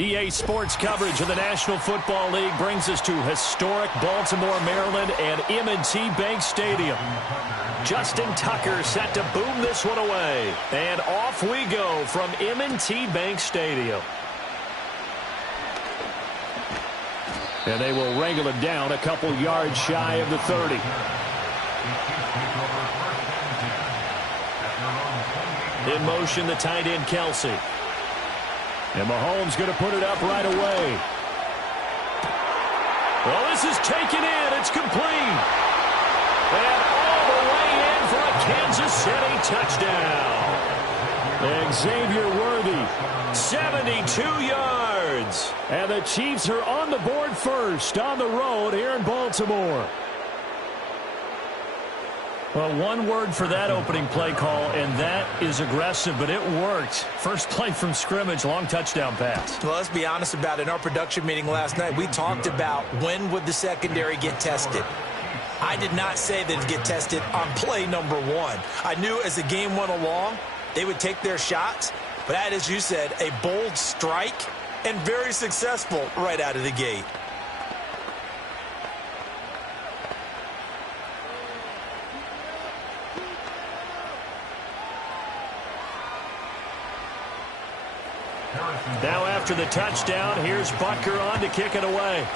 EA Sports coverage of the National Football League brings us to historic Baltimore, Maryland, and M&T Bank Stadium. Justin Tucker set to boom this one away. And off we go from M&T Bank Stadium. And they will wrangle him down a couple yards shy of the 30. In motion, the tight end, Kelsey. And Mahomes going to put it up right away. Well, this is taken in. It's complete. And all the way in for a Kansas City touchdown. Xavier Worthy, 72 yards. And the Chiefs are on the board first on the road here in Baltimore. Well, one word for that opening play call, and that is aggressive, but it worked. First play from scrimmage, long touchdown pass. Well, let's be honest about it. In our production meeting last night, we talked about when would the secondary get tested. I did not say they'd get tested on play number one. I knew as the game went along, they would take their shots, but that, as you said, a bold strike and very successful right out of the gate. Now after the touchdown, here's Butker on to kick it away.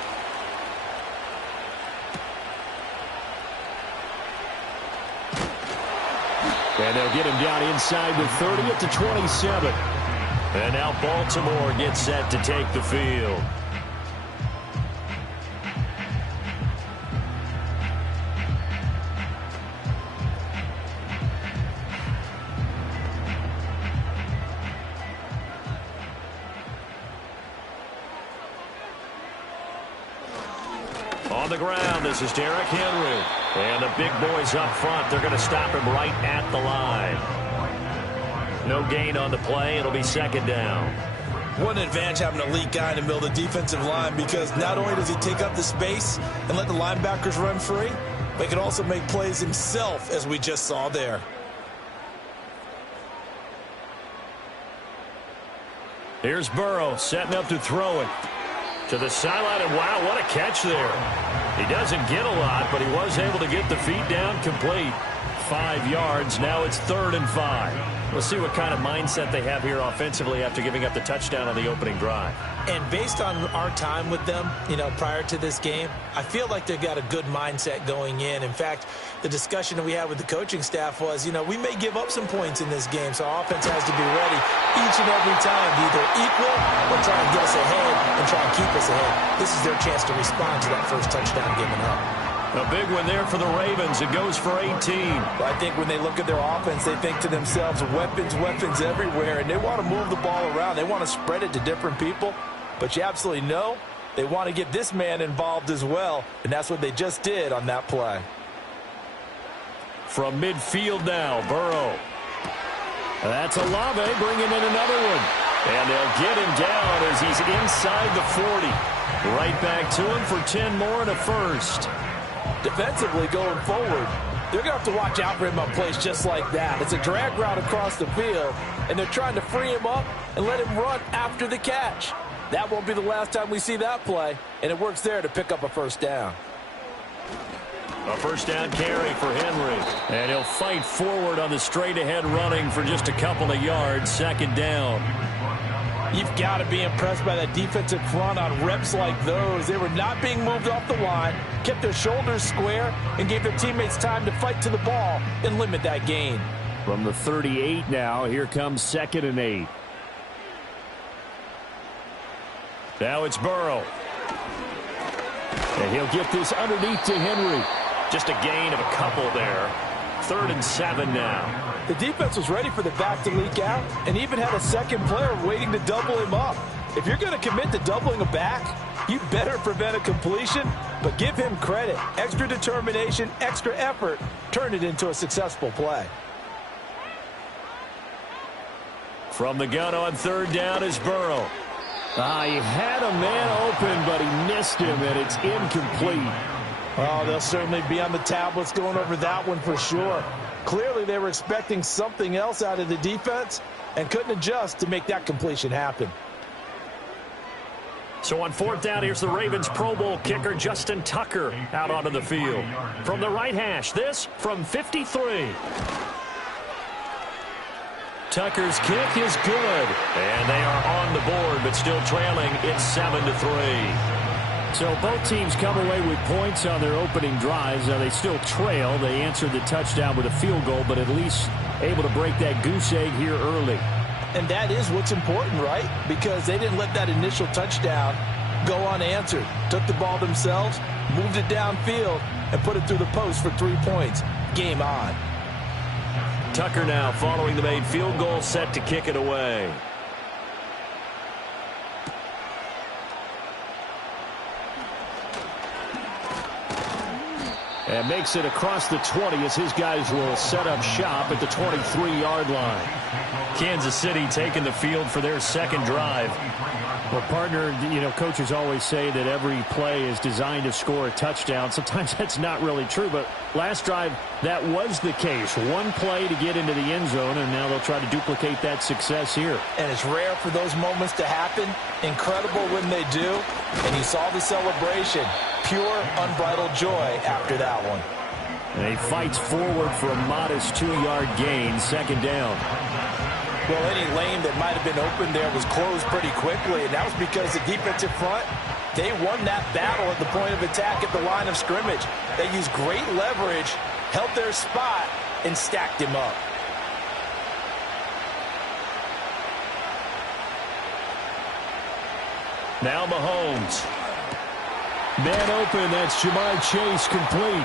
And they'll get him down inside the 30 at the 27. And now Baltimore gets set to take the field. On the ground, this is Derrick Henry. And the big boys up front, they're going to stop him right at the line. No gain on the play. It'll be second down. What an advantage having an elite guy in the middle of the defensive line, because not only does he take up the space and let the linebackers run free, but he can also make plays himself, as we just saw there. Here's Burrow setting up to throw it. To the sideline, and wow, what a catch there. He doesn't get a lot, but he was able to get the feet down complete. 5 yards. Now it's 3rd and 5. We'll see what kind of mindset they have here offensively after giving up the touchdown on the opening drive. And based on our time with them, prior to this game, I feel like they've got a good mindset going in. In fact, the discussion that we had with the coaching staff was, we may give up some points in this game, so our offense has to be ready each and every time to either equal or try and get us ahead and try and keep us ahead. This is their chance to respond to that first touchdown given up. A big one there for the Ravens. It goes for 18. Well, I think when they look at their offense, they think to themselves, weapons everywhere, and they want to move the ball around. They want to spread it to different people, but you absolutely know they want to get this man involved as well, and that's what they just did on that play. From midfield now, Burrow. That's Olave bringing in another one. And they'll get him down as he's inside the 40. Right back to him for 10 more and a first. Defensively going forward, they're going to have to watch out for him on plays just like that. It's a drag route across the field, and they're trying to free him up and let him run after the catch. That won't be the last time we see that play, and it works there to pick up a first down. A first down carry for Henry. And he'll fight forward on the straight-ahead running for just a couple of yards. Second down. You've got to be impressed by that defensive front on reps like those. They were not being moved off the line, kept their shoulders square, and gave their teammates time to fight to the ball and limit that gain. From the 38 now, here comes 2nd and 8. Now it's Burrow. And he'll get this underneath to Henry. Just a gain of a couple there. 3rd and 7 now. The defense was ready for the back to leak out and even had a second player waiting to double him up. If you're going to commit to doubling a back, you better prevent a completion, but give him credit. Extra determination, extra effort, turn it into a successful play. From the gun on 3rd down is Burrow. He had a man open, but he missed him, and it's incomplete. Oh, they'll certainly be on the tablets going over that one for sure. Clearly, they were expecting something else out of the defense and couldn't adjust to make that completion happen. So on fourth down, here's the Ravens Pro Bowl kicker Justin Tucker out onto the field. From the right hash, this from 53. Tucker's kick is good. And they are on the board, but still trailing. It's 7-3. So both teams come away with points on their opening drives. Now they still trail. They answered the touchdown with a field goal, but at least able to break that goose egg here early. And that is what's important, right? Because they didn't let that initial touchdown go unanswered. Took the ball themselves, moved it downfield, and put it through the post for 3 points. Game on. Tucker now following the made field goal, set to kick it away. And makes it across the 20 as his guys will set up shop at the 23-yard line. Kansas City taking the field for their second drive. Well, partner, coaches always say that every play is designed to score a touchdown. Sometimes that's not really true, but last drive, that was the case. One play to get into the end zone, and now they'll try to duplicate that success here. And it's rare for those moments to happen. Incredible when they do. And you saw the celebration. Pure, unbridled joy after that one. And he fights forward for a modest 2-yard gain, second down. Well, any lane that might have been open there was closed pretty quickly, and that was because the defensive front, they won that battle at the point of attack at the line of scrimmage. They used great leverage, held their spot, and stacked him up. Now Mahomes. Man open, that's Ja'Marr Chase complete.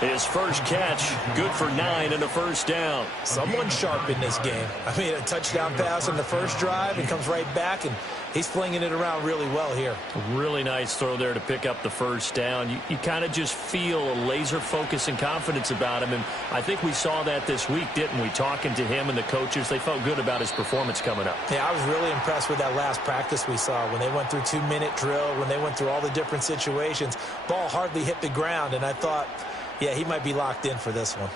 His first catch, good for 9 and a first down. Someone sharp in this game. I mean, a touchdown pass on the first drive and comes right back, and he's flinging it around really well here. Really nice throw there to pick up the first down. You kind of just feel a laser focus and confidence about him, and I think we saw that this week, didn't we? Talking to him and the coaches, they felt good about his performance coming up. Yeah, I was really impressed with that last practice we saw when they went through 2-minute drill, when they went through all the different situations. Ball hardly hit the ground, and I thought, yeah, he might be locked in for this one.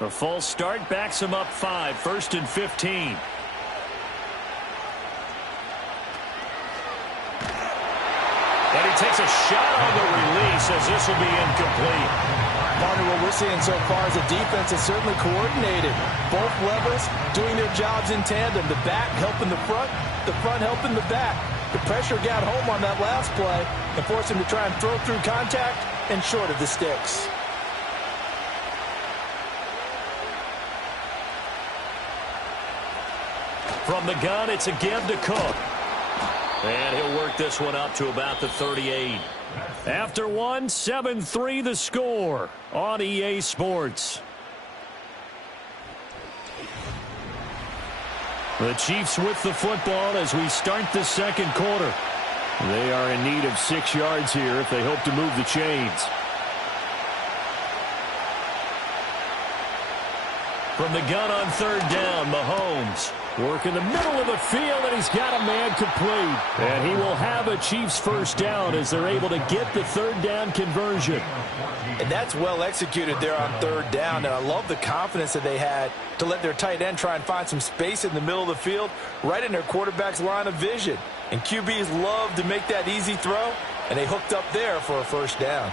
A false start backs him up 5, 1st and 15. And he takes a shot on the release as this will be incomplete. Partner, what we're seeing so far is a defense that's certainly coordinated. Both levels doing their jobs in tandem. The back helping the front helping the back. The pressure got home on that last play and forced him to try and throw through contact and short of the sticks. From the gun, it's a give to Cook. And he'll work this one up to about the 38. After one, 7-3 the score on EA Sports. The Chiefs with the football as we start the second quarter. They are in need of 6 yards here if they hope to move the chains. From the gun on third down, Mahomes. Work in the middle of the field, and he's got a man complete. And he will have a Chiefs first down as they're able to get the third down conversion. And that's well executed there on third down, and I love the confidence that they had to let their tight end try and find some space in the middle of the field, right in their quarterback's line of vision. And QBs love to make that easy throw, and they hooked up there for a first down.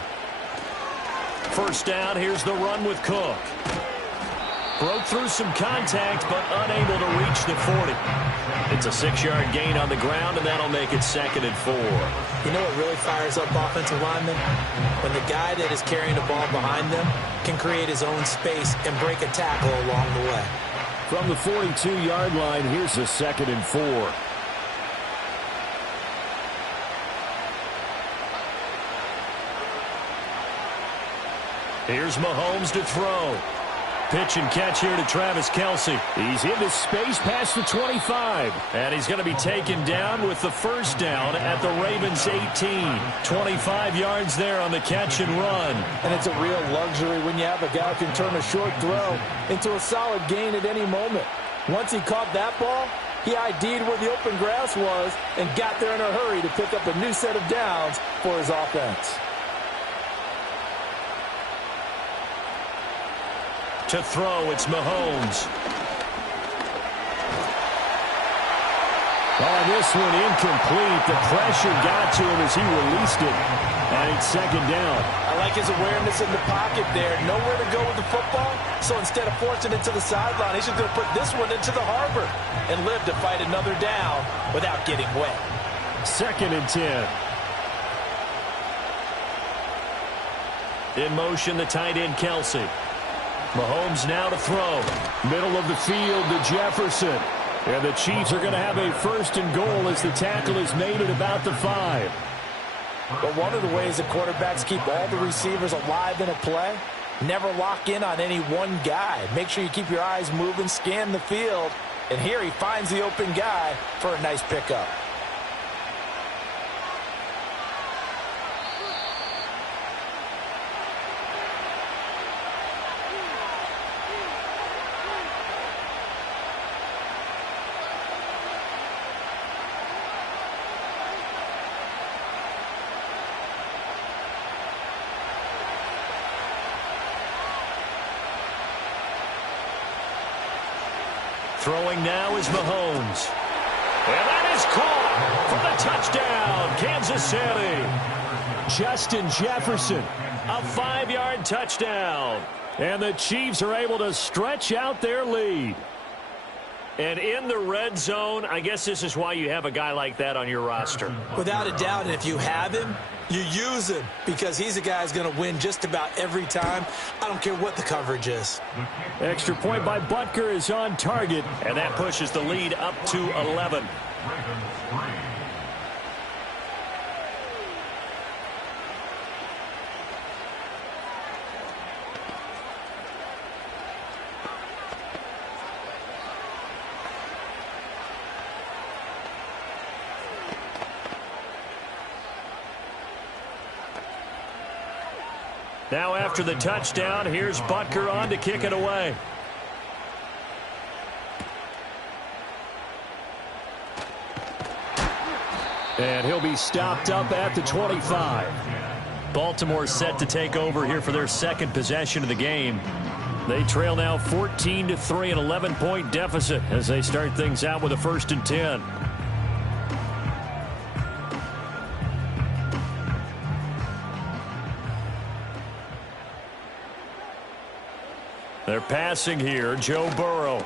First down, here's the run with Cook. Broke through some contact, but unable to reach the 40. It's a 6-yard gain on the ground, and that'll make it 2nd and 4. You know what really fires up offensive linemen? When the guy that is carrying the ball behind them can create his own space and break a tackle along the way. From the 42-yard line, here's a 2nd and 4. Here's Mahomes to throw. Pitch and catch here to Travis Kelce. He's into space past the 25. And he's going to be taken down with the first down at the Ravens 18. 25 yards there on the catch and run. And it's a real luxury when you have a guy who can turn a short throw into a solid gain at any moment. Once he caught that ball, he ID'd where the open grass was and got there in a hurry to pick up a new set of downs for his offense. To throw, it's Mahomes. Oh, this one incomplete. The pressure got to him as he released it. And it's second down. I like his awareness in the pocket there. Nowhere to go with the football, so instead of forcing it to the sideline, he's just going to put this one into the harbor and live to fight another down without getting wet. 2nd and 10. In motion, the tight end, Kelsey. Mahomes now to throw. Middle of the field to Jefferson. And the Chiefs are going to have a 1st and goal as the tackle is made at about the 5. But one of the ways that quarterbacks keep all the receivers alive in a play, never lock in on any one guy. Make sure you keep your eyes moving, scan the field. And here he finds the open guy for a nice pickup. Throwing now is Mahomes. And that is caught for the touchdown, Kansas City. Justin Jefferson. A 5-yard touchdown. And the Chiefs are able to stretch out their lead. And in the red zone, I guess this is why you have a guy like that on your roster. Without a doubt, and if you have him, you use him because he's a guy who's going to win just about every time. I don't care what the coverage is. Extra point by Butker is on target. And that pushes the lead up to 11. Now after the touchdown, here's Butker on to kick it away. And he'll be stopped up at the 25. Baltimore set to take over here for their 2nd possession of the game. They trail now 14-3, an 11-point deficit as they start things out with a 1st and 10. They're passing here. Joe Burrow.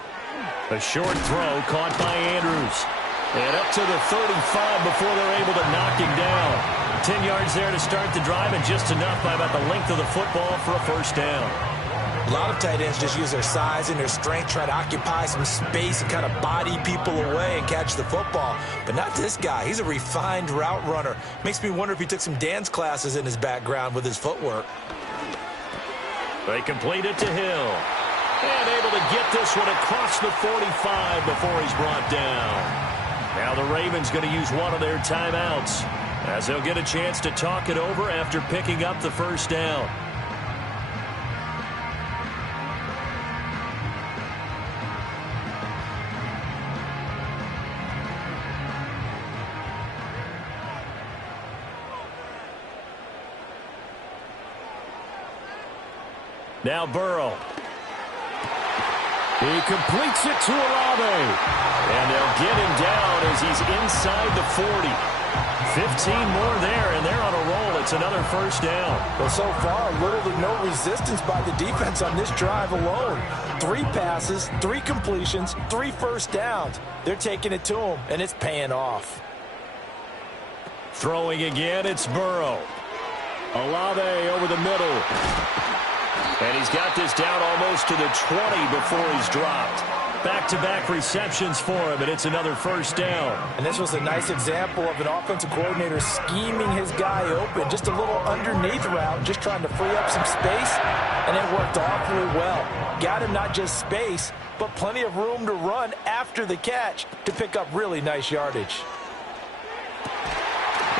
A short throw caught by Andrews. And up to the 35 before they're able to knock him down. 10 yards there to start the drive and just enough by about the length of the football for a 1st down. A lot of tight ends just use their size and their strength, try to occupy some space and kind of body people away and catch the football. But not this guy. He's a refined route runner. Makes me wonder if he took some dance classes in his background with his footwork. They complete it to Hill. And able to get this one across the 45 before he's brought down. Now the Ravens going to use one of their timeouts as they'll get a chance to talk it over after picking up the 1st down. Now Burrow. He completes it to Olave. And they'll get him down as he's inside the 40. 15 more there, and they're on a roll. It's another 1st down. Well, so far, little to no resistance by the defense on this drive alone. 3 passes, 3 completions, 3 1st downs. They're taking it to him, and it's paying off. Throwing again, it's Burrow. Olave over the middle. And he's got this down almost to the 20 before he's dropped. Back-to-back receptions for him, and it's another 1st down. And this was a nice example of an offensive coordinator scheming his guy open. Just a little underneath route, just trying to free up some space, and it worked awfully well. Got him not just space, but plenty of room to run after the catch to pick up really nice yardage.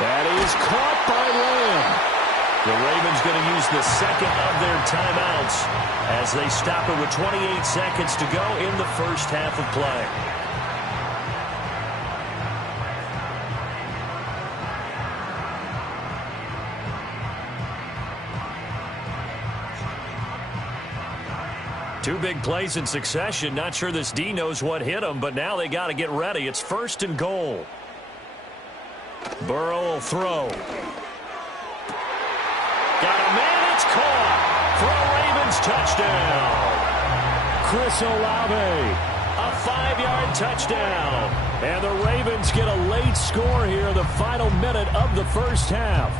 That is caught by Lamb. The Ravens going to use the 2nd of their timeouts as they stop it with 28 seconds to go in the 1st half of play. Two big plays in succession. Not sure this D knows what hit him, but now they got to get ready. It's 1st and goal. Burrow will throw. Got a man, it's caught for a Ravens touchdown. Chris Olave, a 5-yard touchdown. And the Ravens get a late score here in the final minute of the first half.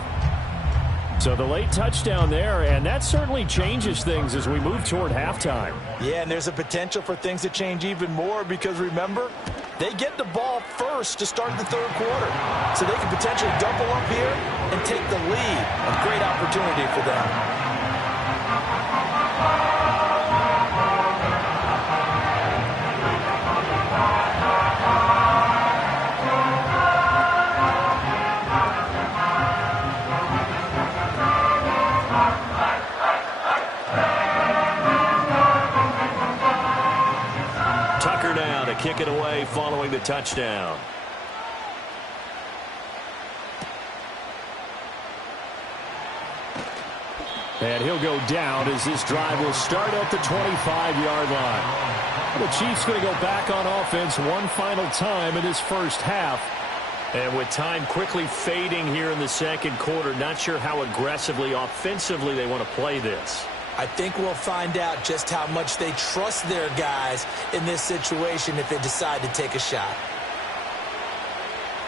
So the late touchdown there, and that certainly changes things as we move toward halftime. Yeah, and there's a potential for things to change even more because, remember, they get the ball first to start the third quarter. So they can potentially double up here and take the lead. A great opportunity for them. Kick it away following the touchdown. And he'll go down as this drive will start at the 25-yard line. The Chiefs going to go back on offense one final time in this first half. And with time quickly fading here in the second quarter, not sure how aggressively, offensively they want to play this. I think we'll find out just how much they trust their guys in this situation if they decide to take a shot.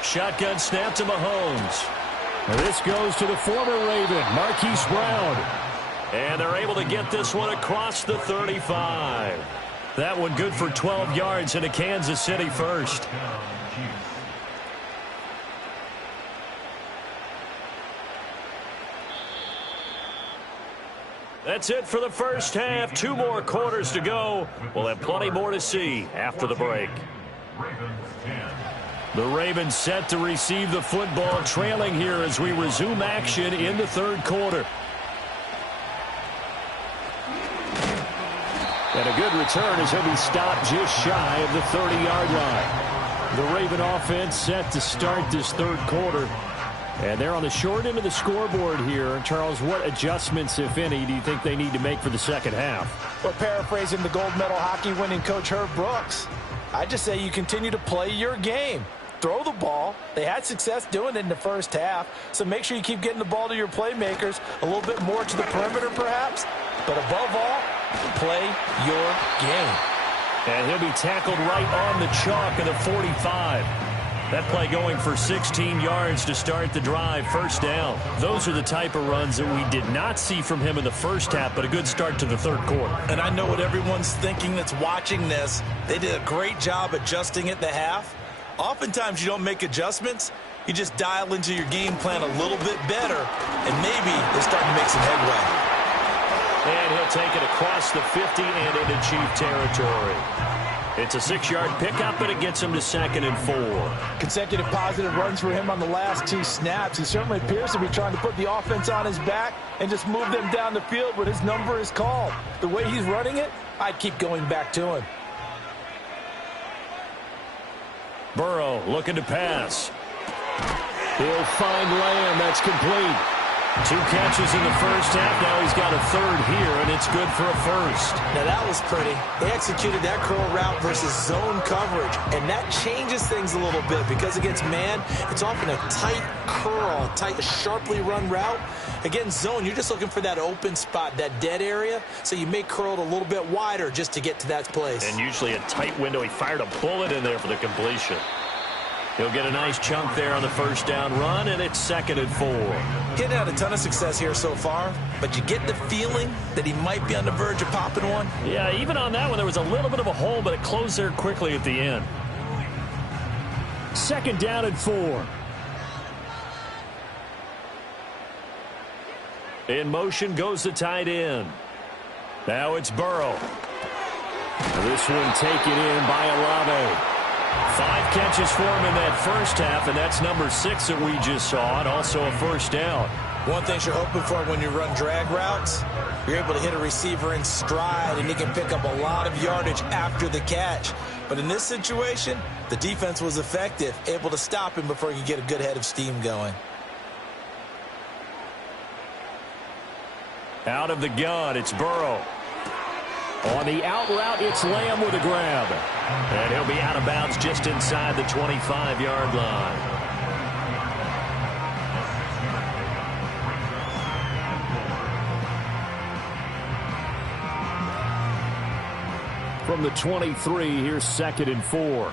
Shotgun snap to Mahomes. And this goes to the former Raven, Marquise Brown. And they're able to get this one across the 35. That one good for 12 yards into Kansas City first. That's it for the first half. 2 more quarters to go. We'll have plenty more to see after the break. The Ravens set to receive the football, trailing here as we resume action in the third quarter. And a good return as he'll be stopped just shy of the 30-yard line. The Raven offense set to start this third quarter. And they're on the short end of the scoreboard here. Charles, what adjustments, if any, do you think they need to make for the second half? Well, paraphrasing the gold medal hockey winning coach Herb Brooks, I just say you continue to play your game. Throw the ball. They had success doing it in the first half, so make sure you keep getting the ball to your playmakers, a little bit more to the perimeter perhaps, but above all, play your game. And he'll be tackled right on the chalk of the 45. That play going for 16 yards to start the drive, first down. Those are the type of runs that we did not see from him in the first half, but a good start to the third quarter. And I know what everyone's thinking that's watching this. They did a great job adjusting at the half. Oftentimes you don't make adjustments. You just dial into your game plan a little bit better, and maybe they're starting to make some headway. And he'll take it across the 50 and into Chief territory. It's a 6-yard pickup, but it gets him to 2nd and 4. Consecutive positive runs for him on the last 2 snaps. He certainly appears to be trying to put the offense on his back and just move them down the field when his number is called. The way he's running it, I'd keep going back to him. Burrow looking to pass. He'll find Lamb. That's complete. 2 catches in the first half. Now he's got a 3rd here, and it's good for a 1st. Now that was pretty. They executed that curl route versus zone coverage, and that changes things a little bit because against man, it's often a tight curl, tight, sharply run route. Against zone, you're just looking for that open spot, that dead area, so you may curl it a little bit wider just to get to that place. And usually a tight window. He fired a bullet in there for the completion. He'll get a nice chunk there on the first down run, and it's 2nd and 4. Getting out a ton of success here so far, but you get the feeling that he might be on the verge of popping one. Yeah, even on that one, there was a little bit of a hole, but it closed there quickly at the end. 2nd down and 4. In motion goes the tight end. Now it's Burrow. This one taken in by Olave. 5 catches for him in that first half, and that's number 6 that we just saw, and also a first down. One thing you're hoping for when you run drag routes, you're able to hit a receiver in stride, and he can pick up a lot of yardage after the catch. But in this situation, the defense was effective, able to stop him before he could get a good head of steam going. Out of the gun, it's Burrow. On the out route, it's Lamb with a grab. And he'll be out of bounds just inside the 25-yard line. From the 23, here's 2nd and 4.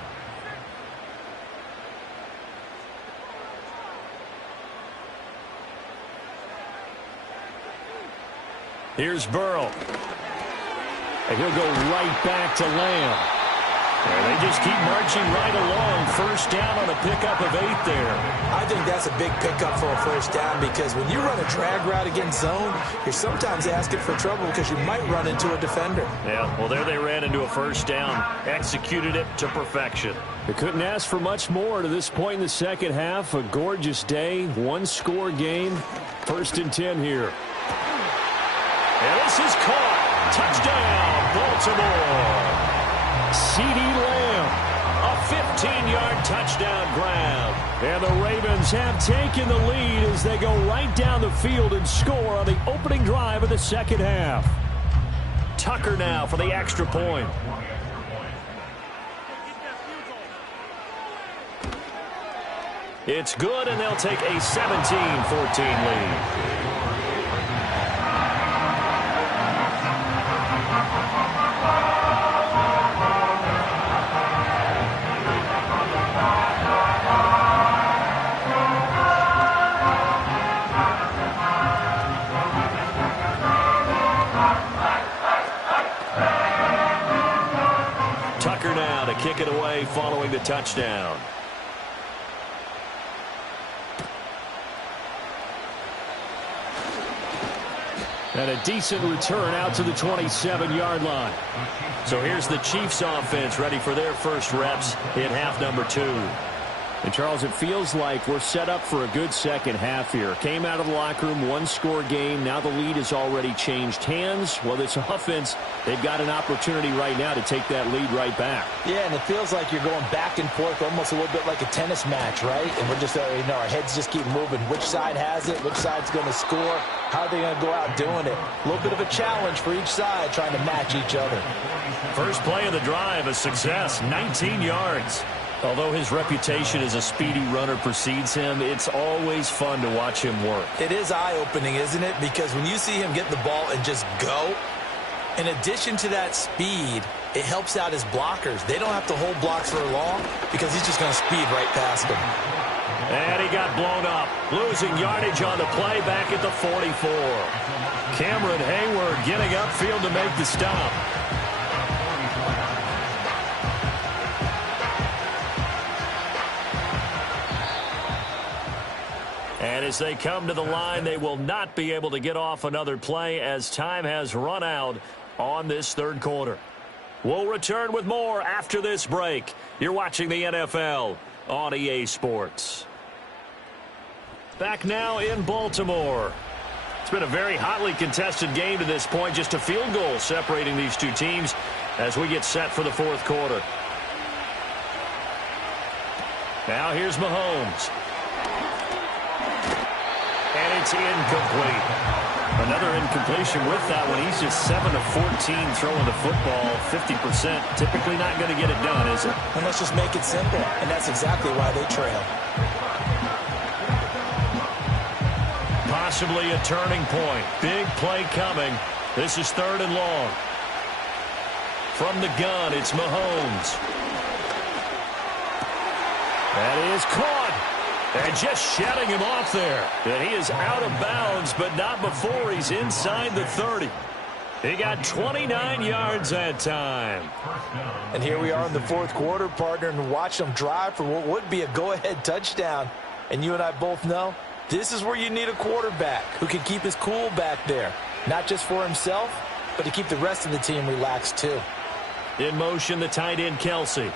Here's Burrow. And he'll go right back to Lamb. And they just keep marching right along. First down on a pickup of 8 there. I think that's a big pickup for a first down because when you run a drag route against zone, you're sometimes asking for trouble because you might run into a defender. Yeah, well, there they ran into a first down. Executed it to perfection. They couldn't ask for much more to this point in the second half. A gorgeous day, one-score game. 1st and 10 here. And this is caught. Touchdown, Baltimore. CeeDee Lamb. A 15-yard touchdown grab. And the Ravens have taken the lead as they go right down the field and score on the opening drive of the second half. Tucker now for the extra point. It's good, and they'll take a 17-14 lead. Kick it away following the touchdown. And a decent return out to the 27-yard line. So here's the Chiefs offense ready for their first reps in half number 2. And, Charles, it feels like we're set up for a good second half here. Came out of the locker room, one-score game. Now the lead has already changed hands. Well, this offense, they've got an opportunity right now to take that lead right back. Yeah, and it feels like you're going back and forth almost a little bit like a tennis match, right? And we're just, our heads just keep moving. Which side has it? Which side's going to score? How are they going to go out doing it? A little bit of a challenge for each side trying to match each other. First play of the drive, a success, 19 yards. Although his reputation as a speedy runner precedes him, it's always fun to watch him work. It is eye-opening, isn't it? Because when you see him get the ball and just go, in addition to that speed, it helps out his blockers. They don't have to hold blocks for long because he's just going to speed right past them. And he got blown up, losing yardage on the play back at the 44. Cameron Hayward getting upfield to make the stop. And as they come to the line, they will not be able to get off another play as time has run out on this third quarter. We'll return with more after this break. You're watching the NFL on EA Sports. Back now in Baltimore. It's been a very hotly contested game to this point. Just a field goal separating these two teams as we get set for the fourth quarter. Now here's Mahomes. And it's incomplete. Another incompletion with that one. He's just 7 of 14 throwing the football, 50%. Typically not going to get it done, is it? And let's just make it simple. And that's exactly why they trail. Possibly a turning point. Big play coming. This is 3rd and long. From the gun, it's Mahomes. That is caught. And just shutting him off there. And he is out of bounds, but not before he's inside the 30. He got 29 yards that time. And here we are in the fourth quarter, partner, and watch them drive for what would be a go-ahead touchdown. And you and I both know this is where you need a quarterback who can keep his cool back there. Not just for himself, but to keep the rest of the team relaxed too. In motion, the tight end, Kelce.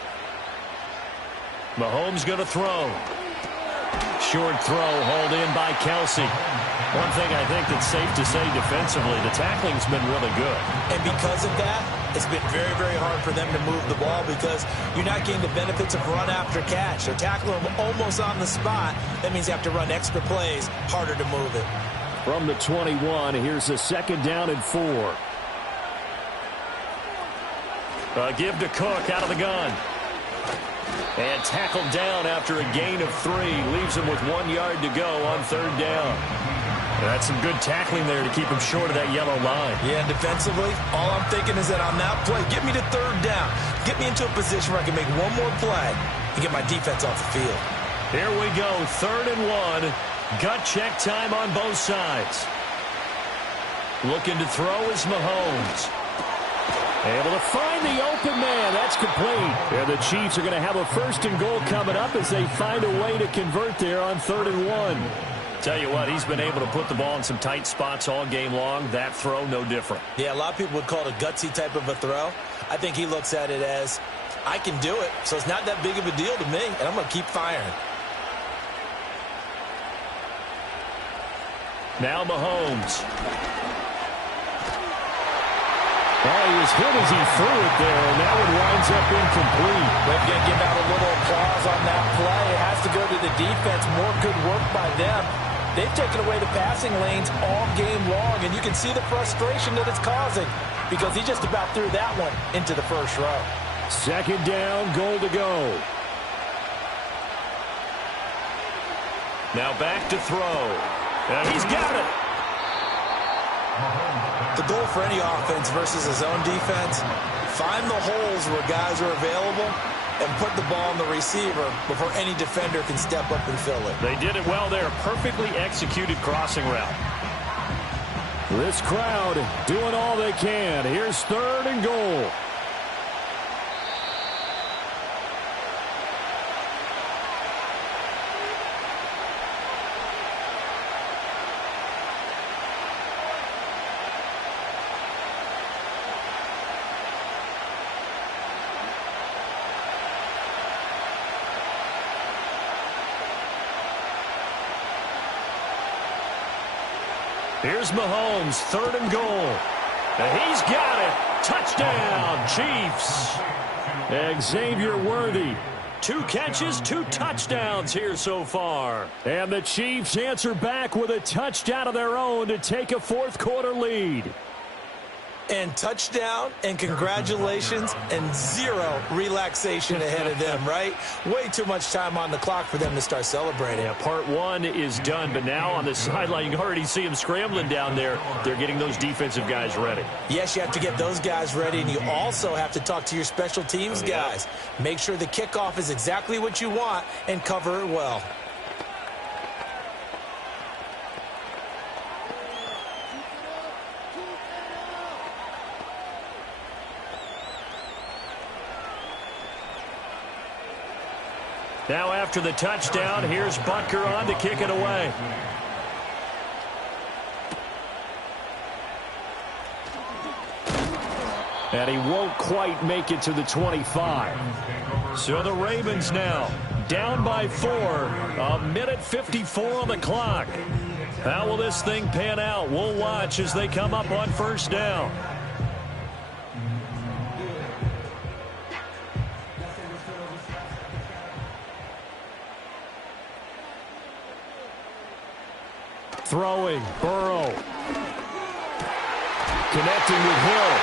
Mahomes going to throw. Short throw, hauled in by Kelce. One thing I think that's safe to say defensively, the tackling's been really good. And because of that, it's been very, very hard for them to move the ball because you're not getting the benefits of run after catch. They're tackling them almost on the spot. That means you have to run extra plays, harder to move it. From the 21, here's a 2nd down and 4. Give to Cook out of the gun. And tackled down after a gain of 3. Leaves him with 1 yard to go on 3rd down. That's some good tackling there to keep him short of that yellow line. Yeah, and defensively, all I'm thinking is that on that play, get me to 3rd down. Get me into a position where I can make one more play and get my defense off the field. Here we go, 3rd and 1. Gut check time on both sides. Looking to throw is Mahomes. Able to find the open man. That's complete. And the Chiefs are going to have a 1st and goal coming up as they find a way to convert there on 3rd and 1. Tell you what, he's been able to put the ball in some tight spots all game long. That throw, no different. Yeah, a lot of people would call it a gutsy type of a throw. I think he looks at it as, I can do it, so it's not that big of a deal to me, and I'm going to keep firing. Now Mahomes. Oh, he was hit as he threw it there, and that one winds up incomplete. They're going to give out a little applause on that play. It has to go to the defense. More good work by them. They've taken away the passing lanes all game long, and you can see the frustration that it's causing because he just about threw that one into the 1st row. 2nd down, goal to go. Now back to throw. And he's got it. The goal for any offense versus his own defense, find the holes where guys are available and put the ball on the receiver before any defender can step up and fill it. They did it well there. Perfectly executed crossing route. This crowd doing all they can. Here's 3rd and goal. Here's Mahomes, 3rd and goal. And he's got it. Touchdown, Chiefs. Xavier Worthy. 2 catches, 2 touchdowns here so far. And the Chiefs answer back with a touchdown of their own to take a 4th quarter lead. And touchdown, and congratulations, and 0 relaxation ahead of them, right? Way too much time on the clock for them to start celebrating. Yeah, part 1 is done, but now on the sideline, you can already see them scrambling down there. They're getting those defensive guys ready. Yes, you have to get those guys ready, and you also have to talk to your special teams guys. Make sure the kickoff is exactly what you want and cover it well. Now after the touchdown, here's Butker on to kick it away. And he won't quite make it to the 25. So the Ravens now down by 4. 1:54 on the clock. How will this thing pan out? We'll watch as they come up on 1st down. Throwing, Burrow. Connecting with Hill.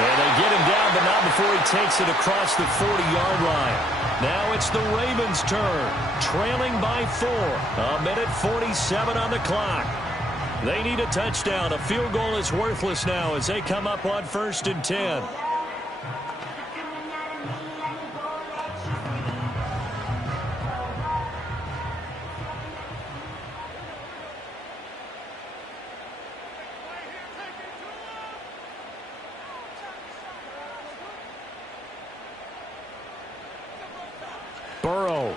And they get him down, but not before he takes it across the 40-yard line. Now it's the Ravens' turn, trailing by 4. 1:47 on the clock. They need a touchdown. A field goal is worthless now as they come up on 1st and 10. Burrow.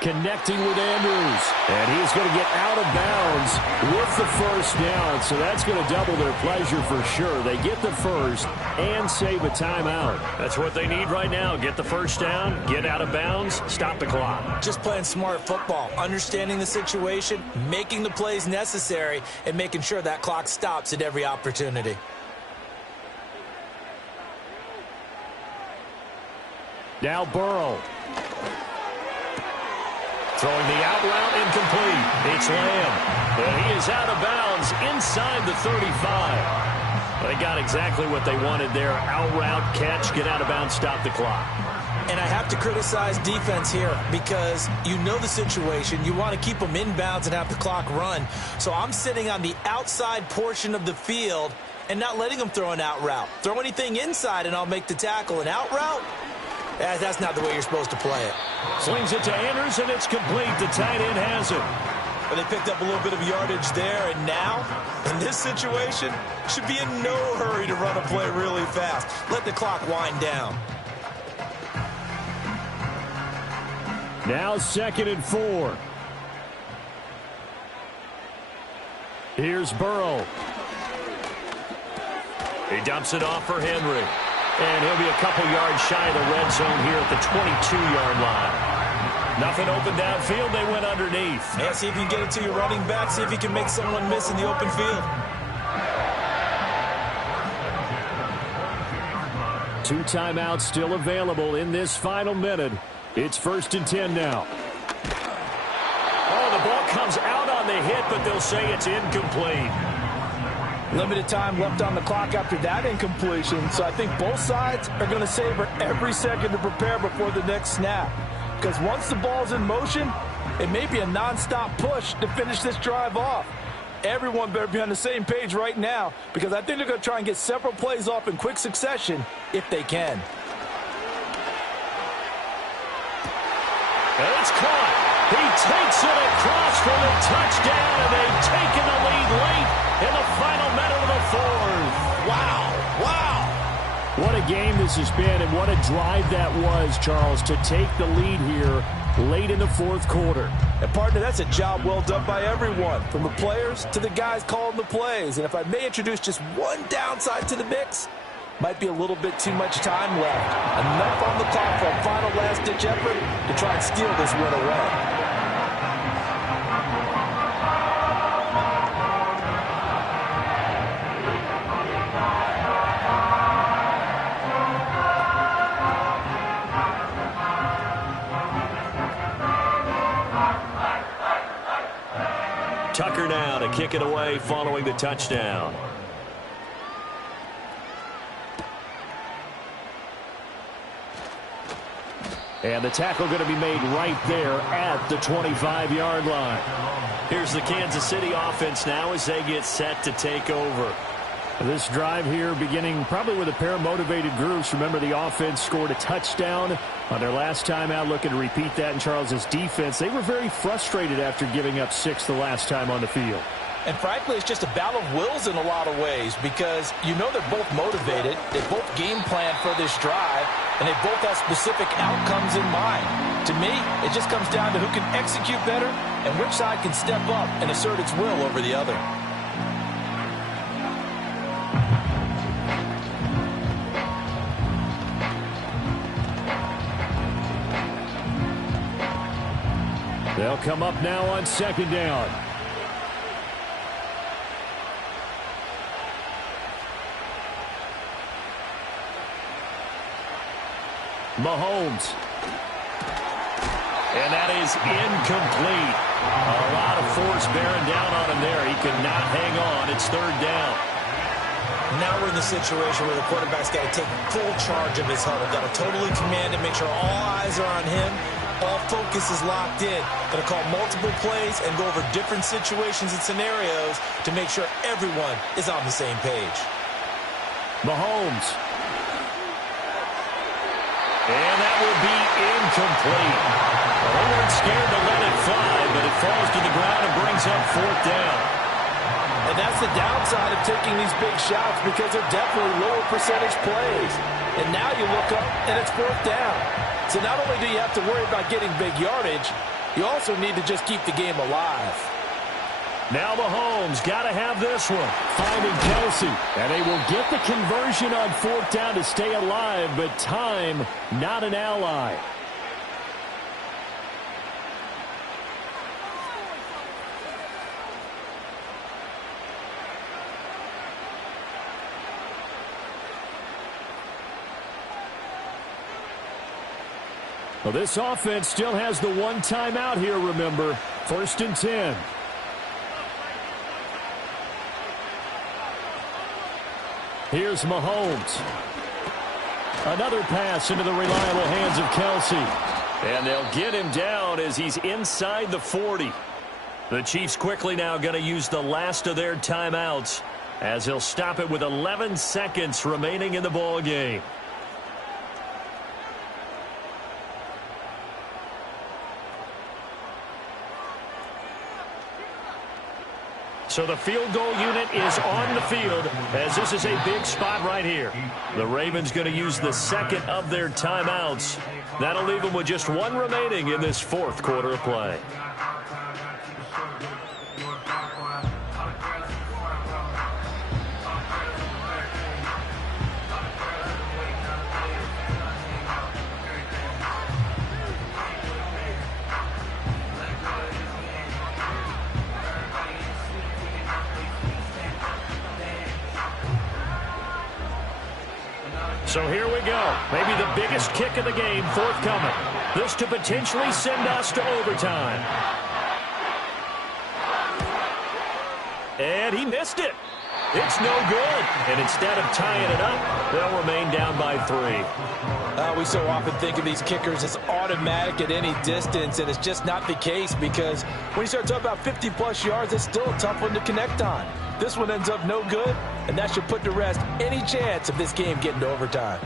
Connecting with Andrews. And he's going to get out of bounds with the 1st down. So that's going to double their pleasure for sure. They get the 1st and save a timeout. That's what they need right now. Get the 1st down, get out of bounds, stop the clock. Just playing smart football, understanding the situation, making the plays necessary, and making sure that clock stops at every opportunity. Now Burrow. Throwing the out route incomplete. It's Lamb. And he is out of bounds inside the 35. They got exactly what they wanted there. Out route, catch, get out of bounds, stop the clock. And I have to criticize defense here because you know the situation. You want to keep them inbounds and have the clock run. So I'm sitting on the outside portion of the field and not letting them throw an out route. Throw anything inside and I'll make the tackle. An out route? That's not the way you're supposed to play it. Slings it to Anders, and it's complete. The tight end has it. But they picked up a little bit of yardage there, and now, in this situation, should be in no hurry to run a play really fast. Let the clock wind down. Now 2nd and 4. Here's Burrow. He dumps it off for Henry. And he'll be a couple yards shy of the red zone here at the 22-yard line. Nothing open downfield. They went underneath. Yeah, see if you can get it to your running back. See if you can make someone miss in the open field. 2 timeouts still available in this final minute. It's 1st and 10 now. Oh, the ball comes out on the hit, but they'll say it's incomplete. Limited time left on the clock after that incompletion, so I think both sides are going to savor every second to prepare before the next snap. Because once the ball's in motion, it may be a nonstop push to finish this drive off. Everyone better be on the same page right now because I think they're going to try and get several plays off in quick succession if they can. And it's caught. He takes it across for the touchdown, and they've taken the lead late in the final minute of the 4th. Wow. Wow. What a game this has been, and what a drive that was, Charles, to take the lead here late in the 4th quarter. And, partner, that's a job well done by everyone, from the players to the guys calling the plays. And if I may introduce just one downside to the mix, might be a little bit too much time left. Enough on the clock for a final last-ditch effort to try and steal this win away. Tucker now to kick it away following the touchdown. And the tackle going to be made right there at the 25-yard line. Here's the Kansas City offense now as they get set to take over. This drive here beginning probably with a pair of motivated groups. Remember, the offense scored a touchdown on their last time out, looking to repeat that in Charles's defense. They were very frustrated after giving up 6 the last time on the field. And frankly, it's just a battle of wills in a lot of ways because you know they're both motivated. They both game plan for this drive, and they both have specific outcomes in mind. To me, it just comes down to who can execute better and which side can step up and assert its will over the other. They'll come up now on 2nd down. Mahomes. And that is incomplete. A lot of force bearing down on him there. He could not hang on. It's 3rd down. Now we're in the situation where the quarterback's got to take full charge of his huddle. Got to totally command it, make sure all eyes are on him. All focus is locked in. Going to call multiple plays and go over different situations and scenarios to make sure everyone is on the same page. Mahomes. And that will be incomplete. Well, they weren't scared to let it fly, but it falls to the ground and brings up 4th down. And that's the downside of taking these big shots because they're definitely lower percentage plays. And now you look up and it's 4th down. So not only do you have to worry about getting big yardage, you also need to just keep the game alive. Now Mahomes got to have this one. Finding Kelsey. And they will get the conversion on 4th down to stay alive, but time not an ally. Well, this offense still has the one timeout here, remember. 1st and 10. Here's Mahomes. Another pass into the reliable hands of Kelsey. And they'll get him down as he's inside the 40. The Chiefs quickly now going to use the last of their timeouts as he'll stop it with 11 seconds remaining in the ball game. So the field goal unit is on the field as this is a big spot right here. The Ravens going to use the second of their timeouts. That'll leave them with just one remaining in this fourth quarter of play. So here we go. Maybe the biggest kick of the game forthcoming. This to potentially send us to overtime. And he missed it. It's no good. And instead of tying it up, they'll remain down by 3. We so often think of these kickers as automatic at any distance, and it's just not the case because when you start talking about 50-plus yards, it's still a tough one to connect on. This one ends up no good, and that should put to rest any chance of this game getting to overtime.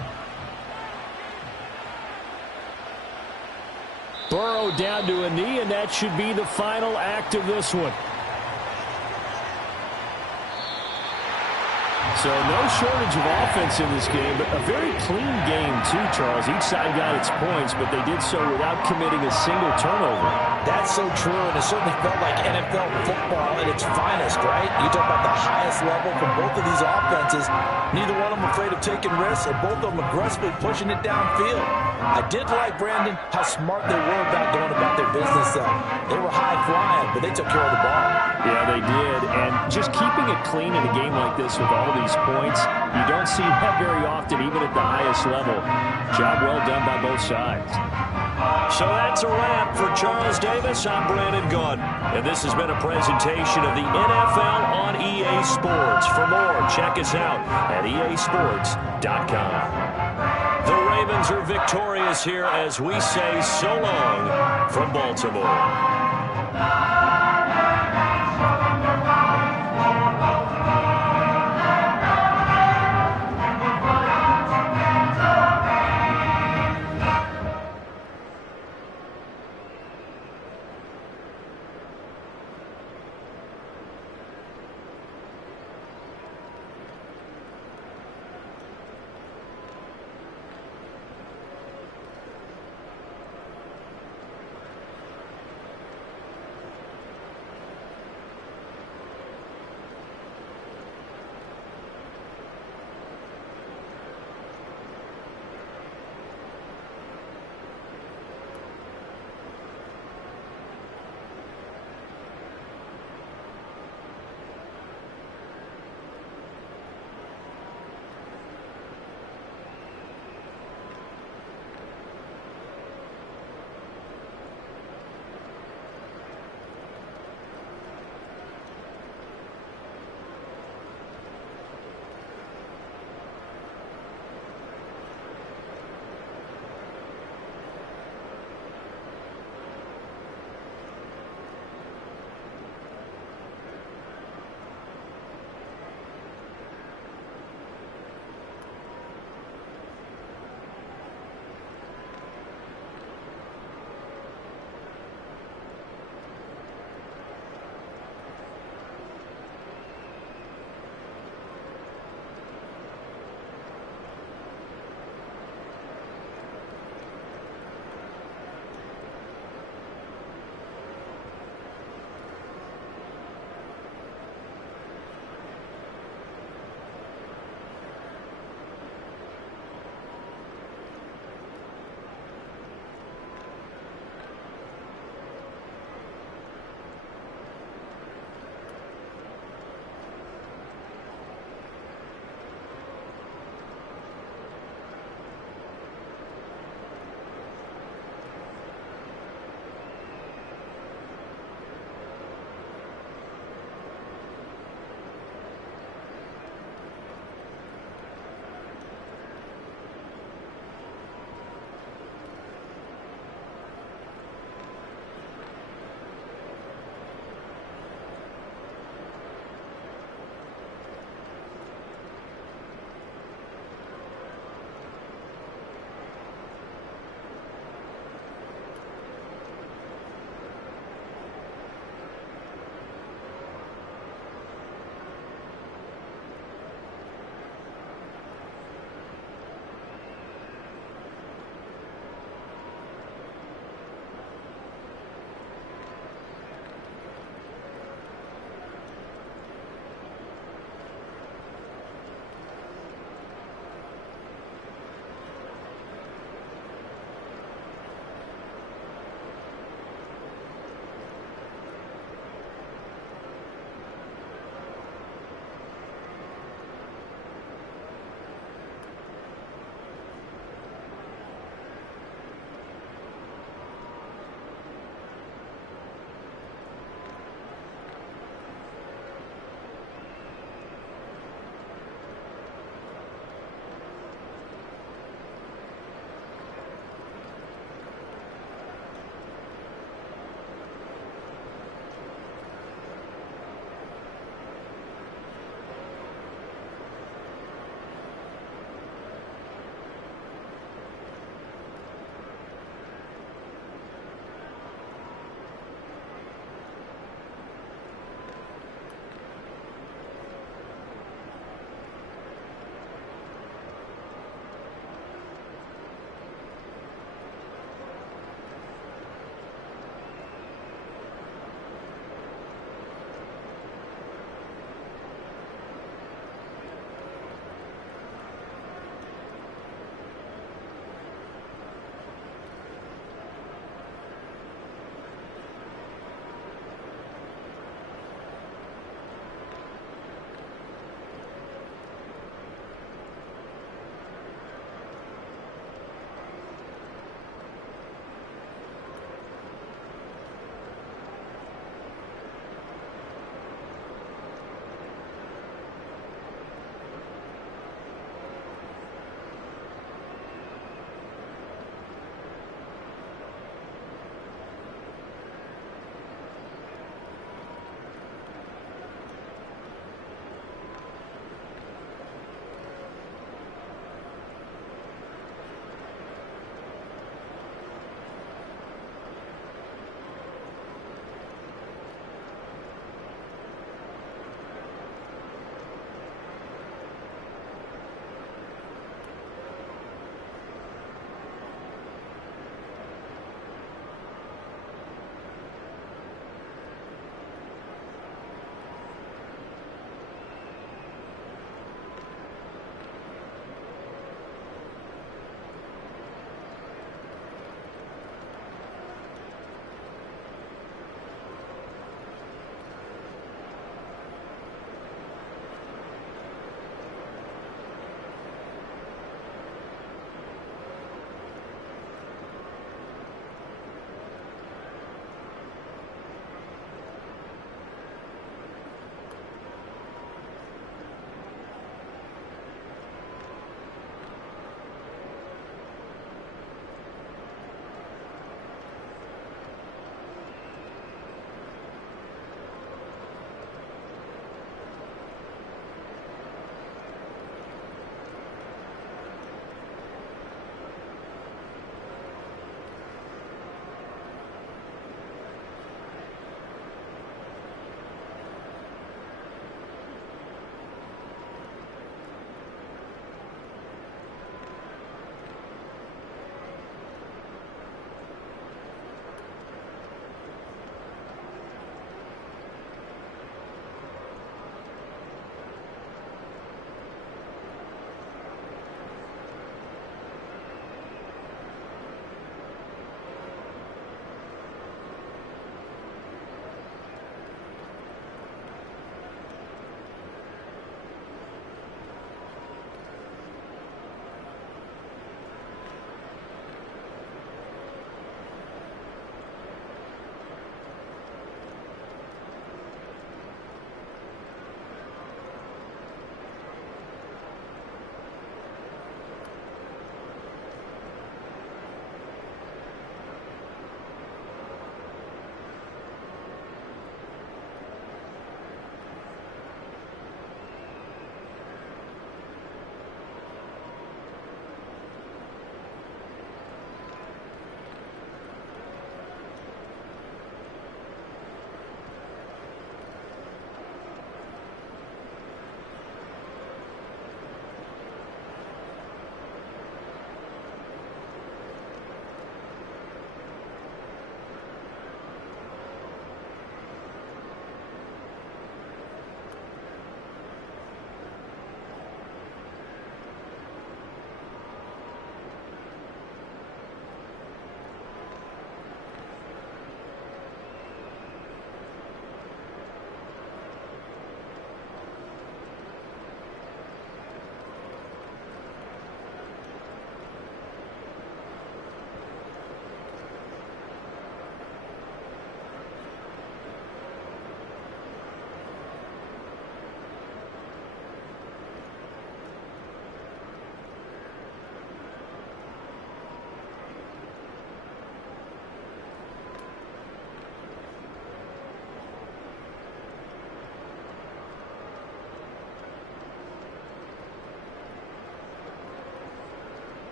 Burrow down to a knee, and that should be the final act of this one. So no shortage of offense in this game, but a very clean game too, Charles. Each side got its points, but they did so without committing a single turnover. That's so true, and it certainly felt like NFL football at its finest, right? You talk about the highest level from both of these offenses. Neither one of them afraid of taking risks, and both of them aggressively pushing it downfield. I did like, Brandon, how smart they were about going about their business, though. They were high-flying, but they took care of the ball. Yeah, they did, and just keeping it clean in a game like this with all these points, you don't see that very often, even at the highest level. Job well done by both sides. So that's a wrap for Charles Davis. I'm Brandon Gaudin, and this has been a presentation of the NFL on EA Sports. For more, check us out at easports.com. The Ravens are victorious here as we say so long from Baltimore.